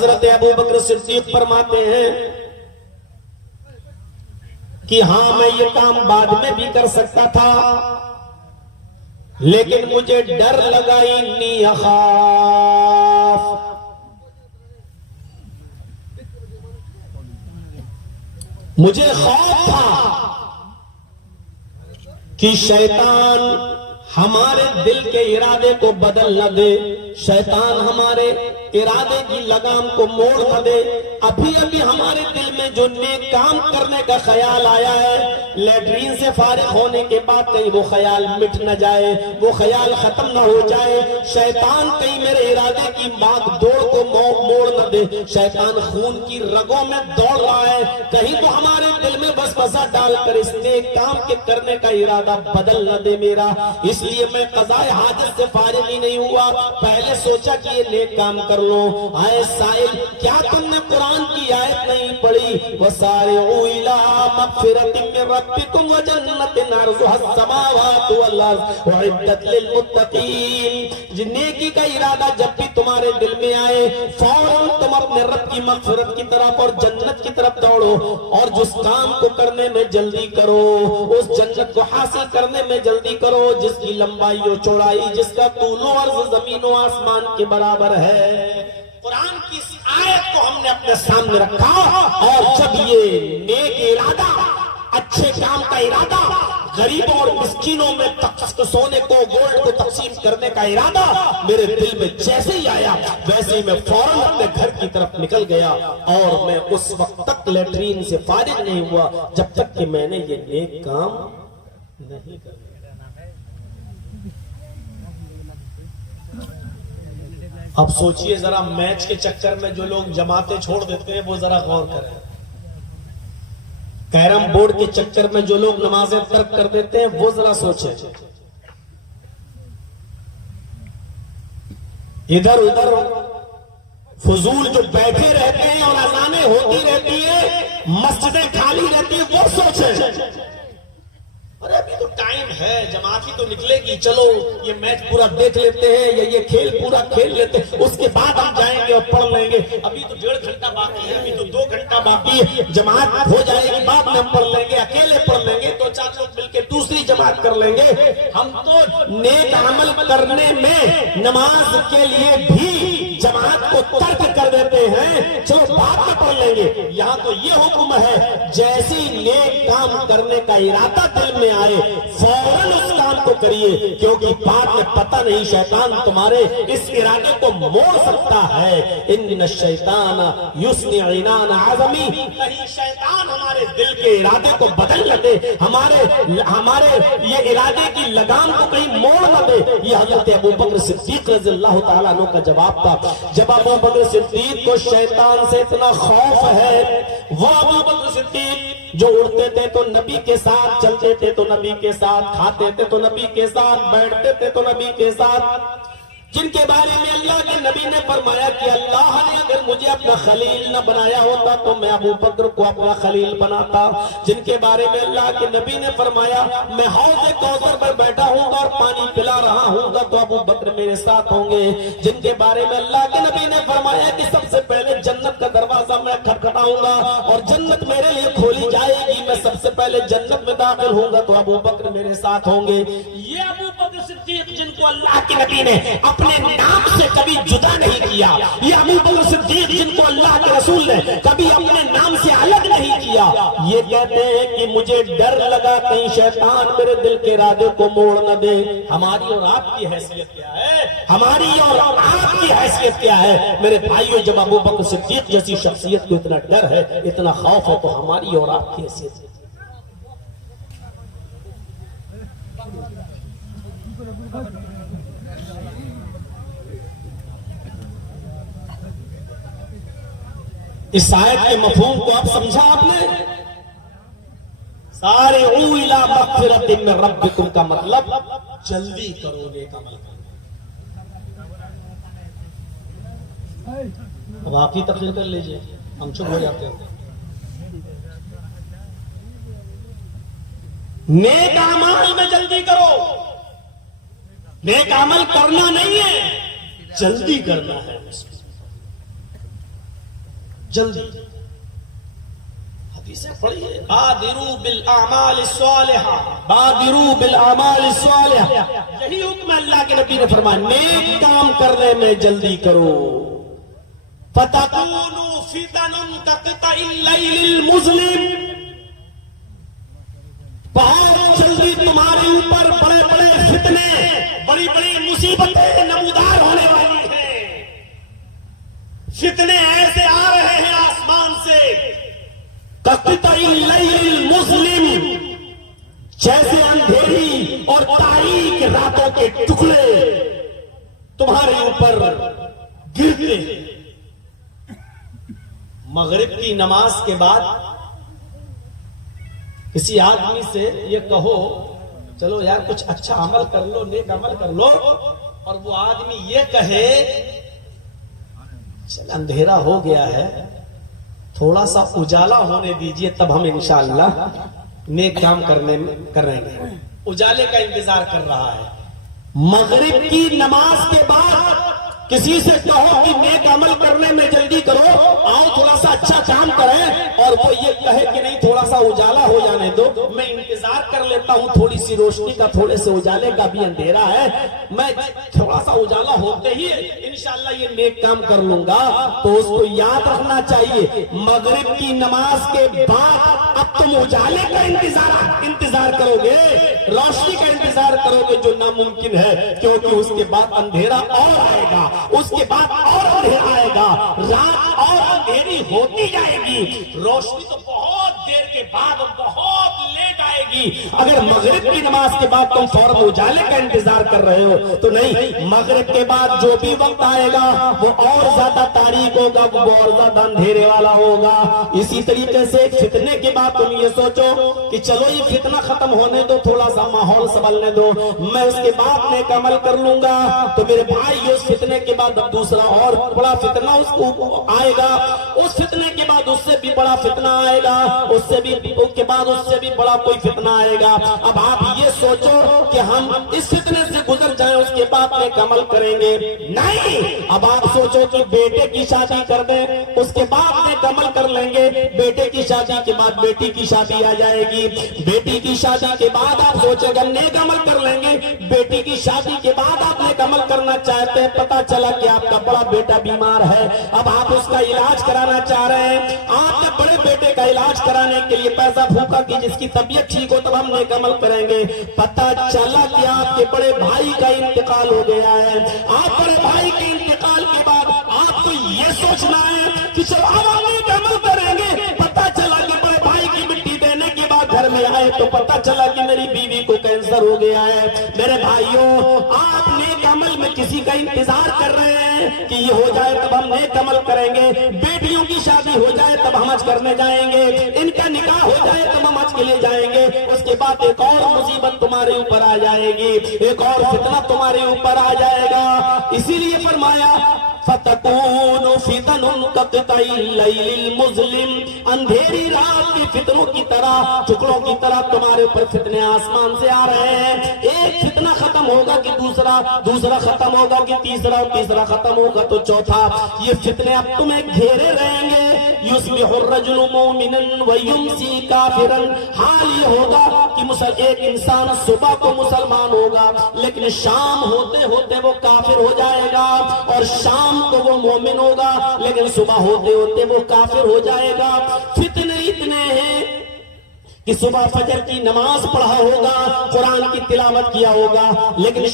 हजरत अबू बकर सिद्दीक फरमाते हैं कि हाँ, मैं ये काम बाद में भी कर सकता था, लेकिन मुझे डर लगा, इन्नी अखाफ, मुझे खौफ था कि शैतान हमारे दिल के इरादे को बदल न दे, शैतान हमारे इरादे की लगाम को मोड़ न दे। अभी अभी हमारे दिल में जो नेक काम करने का ख्याल आया है, लेटरीन से फारिग होने के बाद कहीं वो ख्याल मिट न जाए, वो ख्याल खत्म न हो जाए। शैतान कहीं मेरे इरादे की भाग दौड़ को मोड़ न दे। शैतान खून की रगों में दौड़ रहा है, कहीं तो हमारे दिल में वसवसा डालकर इस नेक काम के करने का इरादा बदल न दे मेरा। इसलिए मैं क़ज़ाए हाजत से फारिग ही नहीं हुआ, पहले सोचा कि ये नेक काम कर लो। आए साइल, क्या तुमने कुरान की आयत नहीं पढ़ी? वसारिऊ इला मग़फ़िरतिन मिन रब्बिकुम व जन्नतिन अर्ज़ुहा अस्समावातु वल अर्ज़ उइद्दत लिल मुत्तक़ीन। नेकी का इरादा जब भी तुम्हारे दिल में आए, फौरन तुम अपने रब की मग़फ़िरत की तरफ और जन्नत की तरफ दौड़ो, और जिस काम को करने में जल्दी करो, उस जन्नत को हासिल करने में जल्दी करो जिसकी लंबाई और चौड़ाई, जिसका तूलो अर्ज़ ज़मीन और आसमान के बराबर है। कुरान की इस आयत को हमने अपने सामने रखा, और जब ये नेक इरादा, अच्छे काम का इरादा, गरीबों और मिस्कीनों में सोने को, गोल्ड को तकसीम करने का इरादा मेरे दिल में जैसे ही आया, वैसे ही मैं फौरन अपने घर की तरफ निकल गया, और मैं उस वक्त तक लेटरीन से फारिग नहीं हुआ जब तक कि मैंने ये नेक काम नहीं कर। अब सोचिए जरा, मैच के चक्कर में जो लोग जमाते छोड़ देते हैं वो जरा गौर करें। कैरम बोर्ड के चक्कर में जो लोग नमाजें तर्क कर देते हैं वो जरा सोचें। इधर उधर फजूल जो बैठे रहते हैं और अज़ानें होती रहती है, मस्जिदें खाली रहती है, वो सोचें। अरे अभी तो टाइम है, जमात ही तो निकलेगी, चलो ये मैच पूरा देख लेते हैं, या ये खेल पूरा खेल लेते हैं, उसके बाद हम जाएंगे और पढ़ लेंगे। अभी तो 1.5 घंटा बाकी है, अभी तो 2 घंटा बाकी है, जमात हो जाएगी, बाद में हम पढ़ लेंगे, अकेले पढ़ लेंगे, 2-4 लोग मिलकर दूसरी जमात कर लेंगे। हम तो नेक अमल करने में नमाज के लिए भी जमात को तर्क कर देते हैं, चलो बाद में पढ़ लेंगे। यहाँ तो ये हुक्म है, जैसे ही नेक काम करने का इरादा दिल में आए, फौरन उस काम को करिए, क्योंकि बाद में पता नहीं शैतान तुम्हारे इस इरादे को मोड़ सकता है। इन्न शैतान युस्नि इनान आज़मी, कहीं शैतान हमारे दिल के इरादे को बदल न दे, हमारे ये इरादे की लगाम को कहीं मोड़ न दे। ये हजरत अबू बकर सिद्दीक रज़ियल्लाहु ताला अन्हु का जवाब था। जब अबू बकर सिद्दीक को शैतान से इतना खौफ है, वो अबू बकर सिद्दीक जो उड़ते थे तो नबी के साथ, चलते थे तो नबी के साथ, खाते थे तो नबी के साथ, बैठते थे तो नबी के साथ, जिनके बारे में अल्लाह के नबी ने फरमाया कि अल्लाह ने अगर मुझे अपना खलील न बनाया होता तो मैं अबू बकर को अपना खलील बनाता, जिनके बारे में अल्लाह के नबी ने फरमाया मैं हौज़े कौसर पर बैठा हूंगा और पानी पिला रहा हूंगा तो अबू बकर मेरे साथ होंगे, जिनके बारे में अल्लाह के नबी ने फरमाया कि सबसे पहले जन्नत का दरवाजा मैं खटखटाऊंगा और जन्नत मेरे लिए खोली जाएगी, मैं सबसे पहले जन्नत में दाखिल होऊंगा तो अबू बकर मेरे साथ होंगे। ये अबू बकर सिद्दीक जिनको अल्लाह के नबी ने अपने नाम से कभी जुदा नहीं किया, ये अबू बकर सिद्दीक जिनको अल्लाह के रसूल ने कभी अपने नाम से अलग नहीं किया, ये कहते हैं कि मुझे डर लगा कहीं शैतान मेरे दिल के इरादे को मोड़ न दे। हमारी और आपकी हैसियत क्या है? हमारी और आपकी हैसियत क्या है मेरे भाइयों? जब अबू बकर सिद्दीक जैसी शख्सियत को इतना डर है, इतना खौफ है, तो हमारी और आपकी हैसियत है। इस आयत के मफहूम को आप समझा आपने? सारे इला मग़फ़िरतिन मिन रब्बिकुम का मतलब जल्दी करो नेक अमल। अब आप ही तफसीर कर लीजिए, हम चुप हो जाते हैं। नेक अमल में जल्दी करो, नेक अमल करना नहीं है, जल्दी करना है। जल्दी। हदीसें पढ़िए, बादिरू बिल आमाल स्वालिहा, बादिरू बिल आमाल स्वालिहा। यही हुक्म अल्लाह के नबी ने फरमाया, नेक काम करने में जल्दी करो। फतकूनु फितनुन कक़तइल लैलिल मुज़लिम, बहुत जल्दी तुम्हारे ऊपर बड़े बड़े फितने, बड़ी बड़ी मुसीबतें नमूदार होने वाली हैं। फितने ऐसे आ रहे हैं आसमान से, कक़तइल लैलिल मुज़लिम, जैसे अंधेरी और तारीक रातों के टुकड़े तुम्हारे ऊपर गिरते हैं। मगरिब की नमाज के बाद किसी आदमी से ये कहो, चलो यार कुछ अच्छा अमल कर लो, नेक अमल कर लो, और वो आदमी ये कहे, चल अंधेरा हो गया है, थोड़ा सा उजाला होने दीजिए, तब हम इंशाअल्लाह नेक काम करेंगे। उजाले का इंतजार कर रहा है। मगरिब की नमाज के बाद किसी से कहो कि नेक अमल करने में जल्दी करो, आओ थोड़ा सा अच्छा काम करें, और वो ये कहे कि नहीं थोड़ा सा उजाला हो जाने दो, मैं इंतजार कर लेता हूं, थोड़ी सी रोशनी का, थोड़े से उजाले का भी अंधेरा है, मैं थोड़ा सा उजाला होते ही इंशाअल्लाह ये नेक काम कर लूंगा। तो उसको याद रखना चाहिए, मगरिब की नमाज के बाद अब तुम उजाले का इंतजार करोगे, रोशनी का इंतजार करोगे, जो नामुमकिन है, क्योंकि उसके बाद अंधेरा और आएगा, उसके बाद और अंधेरा आएगा, रात और अंधेरी होती जाएगी, रोशनी तो बहुत देर के बाद, बहुत लेट आएगी। अगर मगरिब की नमाज के बाद तुम फौरन उजाले का इंतजार कर रहे हो तो नहीं, मगरिब के बाद जो भी वक्त आएगा वो और ज्यादा तारीक होगा, वो और ज्यादा अंधेरे वाला होगा। इसी तरीके से फितने के बाद तुम ये सोचो कि चलो ये फितना खत्म होने दो, थोड़ा सा माहौल संभलने दो, मैं उसके बाद नेक अमल कर लूंगा। तो मेरे भाई उस फितने के बाद अब दूसरा और बड़ा फितना उसको आएगा, उस फितने के बाद उससे भी बड़ा फितना आएगा, उससे भी उसके बाद उससे भी बड़ा कोई फितना आएगा। अब आप ये सोचो कि हम इस फितने से गुजर जाएं, उसके बाद नेक अमल करेंगे, नहीं। अब आप सोचो कि बेटे की शादी कर दें, उसके बाद नेक अमल कर लेंगे, बेटे की शादी के बाद बेटी की शादी आ जाएगी, बेटी की शादी के बाद आप सोचेगा नेक अमल कर लेंगे, बेटी की शादी के बाद आप नेक अमल करना चाहते हैं, पता चला कि आपका बड़ा बेटा बीमार है, अब आप उसका इलाज कराना चाह रहे हैं, आपके बड़े बेटे का इलाज कराने के लिए पैसा फूका कि जिसकी तबीयत ठीक हो तब हम नेक अमल करेंगे, पता चला कि आपके बड़े भाई का इंतकाल हो गया है। आप बड़े भाई के इंतकाल के बाद आपको ये सोचना है कि चलो अब हम नेक अमल करेंगे, पता चला कि बड़े भाई की मिट्टी देने के बाद घर में आए तो पता चला कि मेरी बीवी को कैंसर हो गया है। मेरे भाइयों, आप नेक अमल में किसी का इंतजार कर रहे हैं कि ये हो जाए तब हम नेक अमल करेंगे, बेटियों की शादी हो जाए तब हम हज करने जाएंगे, इनका निकाह हो जाए तब हम हज के लिए जाएंगे, उसके बाद एक और मुसीबत तुम्हारे ऊपर आ जाएगी, एक और फितना तुम्हारे ऊपर आ जाएगा। इसीलिए फरमाया फतकूनु फितनुन कक़तइल लैलिल मुज़लिम, अंधेरी रात के फितनों की तरह, टुकड़ों की तरह तुम्हारे ऊपर फितने आसमान से आ रहे हैं। एक फितना खत्म होगा कि दूसरा खत्म होगा कि तीसरा, तीसरा खत्म होगा तो चौथा। ये फितने अब तुम्हें घेरे रहेंगे। युस्बिहुर रजुलु मुमिनन व युमसी काफिरन, हाल ये होगा कि एक इंसान सुबह को मुसलमान होगा लेकिन शाम होते होते वो काफिर हो जाएगा, और शाम को वो मोमिन होगा लेकिन सुबह होते होते वो काफिर हो जाएगा। फितने इतने हैं कि सुबह फजर की नमाज पढ़ा होगा, कुरान की तिलावत किया होगा, लेकिन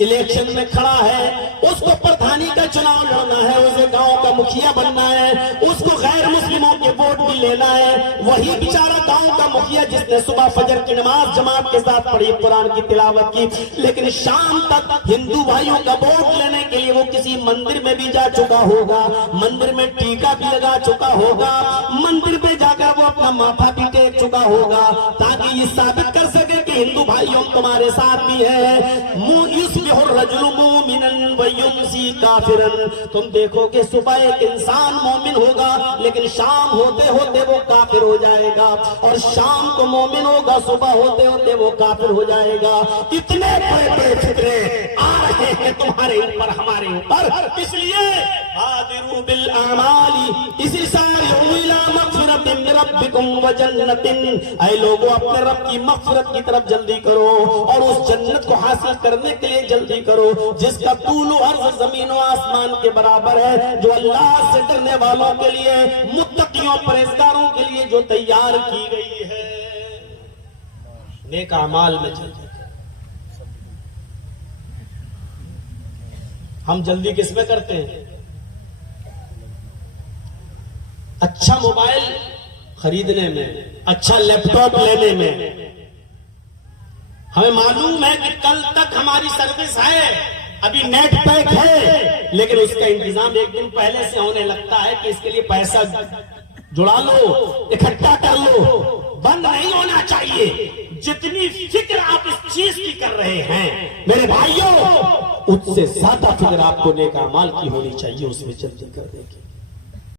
इलेक्शन में खड़ा है, उसको प्रधानी का चुनाव लड़ना है, उसे गांव का मुखिया बनना है, उसको गैर मुस्लिमों के वोट भी लेना है, वही बेचारा गांव का मुखिया जिसने सुबह फजर की नमाज जमात के साथ पढ़ी, कुरान की तिलावत की, लेकिन शाम तक हिंदू भाइयों का वोट लेने के लिए वो किसी मंदिर में भी जा चुका होगा, मंदिर में टीका भी लगा चुका होगा, मंदिर में जाकर वो अपना माथा भी टेक चुका होगा, ताकि ये साबित कर सके कि हिंदू भाइयों तुम्हारे साथ भी है। युस्बिहुर रजुलु मुमिनन व युमसी काफिरन, तुम देखोगे सुबह एक इंसान मोमिन होगा लेकिन शाम होते होते वो काफिर हो जाएगा, और शाम को मोमिन होगा, सुबह होते होते वो काफिर हो जाएगा। इतने बड़े बड़े फितने आ रहे हैं तुम्हारे ऊपर, हमारे ऊपर, इसलिए बादिरू बिल आमाली, इसी साल रब्बिकुम व जन्नतिन, ऐ लोगों अपने रब की मग़फ़िरत की तरफ जल्दी करो और उस जन्नत को हासिल करने के लिए जल्दी करो जिसका तूल अर्ज़ ज़मीन व आसमान के बराबर है, जो अल्लाह से डरने वालों के लिए, मुत्तकियों परहेज़गारों के लिए जो तैयार की गई है। नेक अमाल में जल्दी। हम जल्दी किसमें करते हैं? अच्छा मोबाइल खरीदने में, अच्छा लैपटॉप लेने में। हमें मालूम है कि कल तक हमारी सर्विस है, अभी नेट पैक है, लेकिन उसका इंतजाम एक दिन पहले से होने लगता है कि इसके लिए पैसा जुड़ा लो, इकट्ठा कर लो। बंद नहीं होना चाहिए। जितनी फिक्र आप इस चीज की कर रहे हैं मेरे भाइयों, उससे ज्यादा फिक्र आपको नेक अमाल की होनी चाहिए उसमें जल्दी करने की।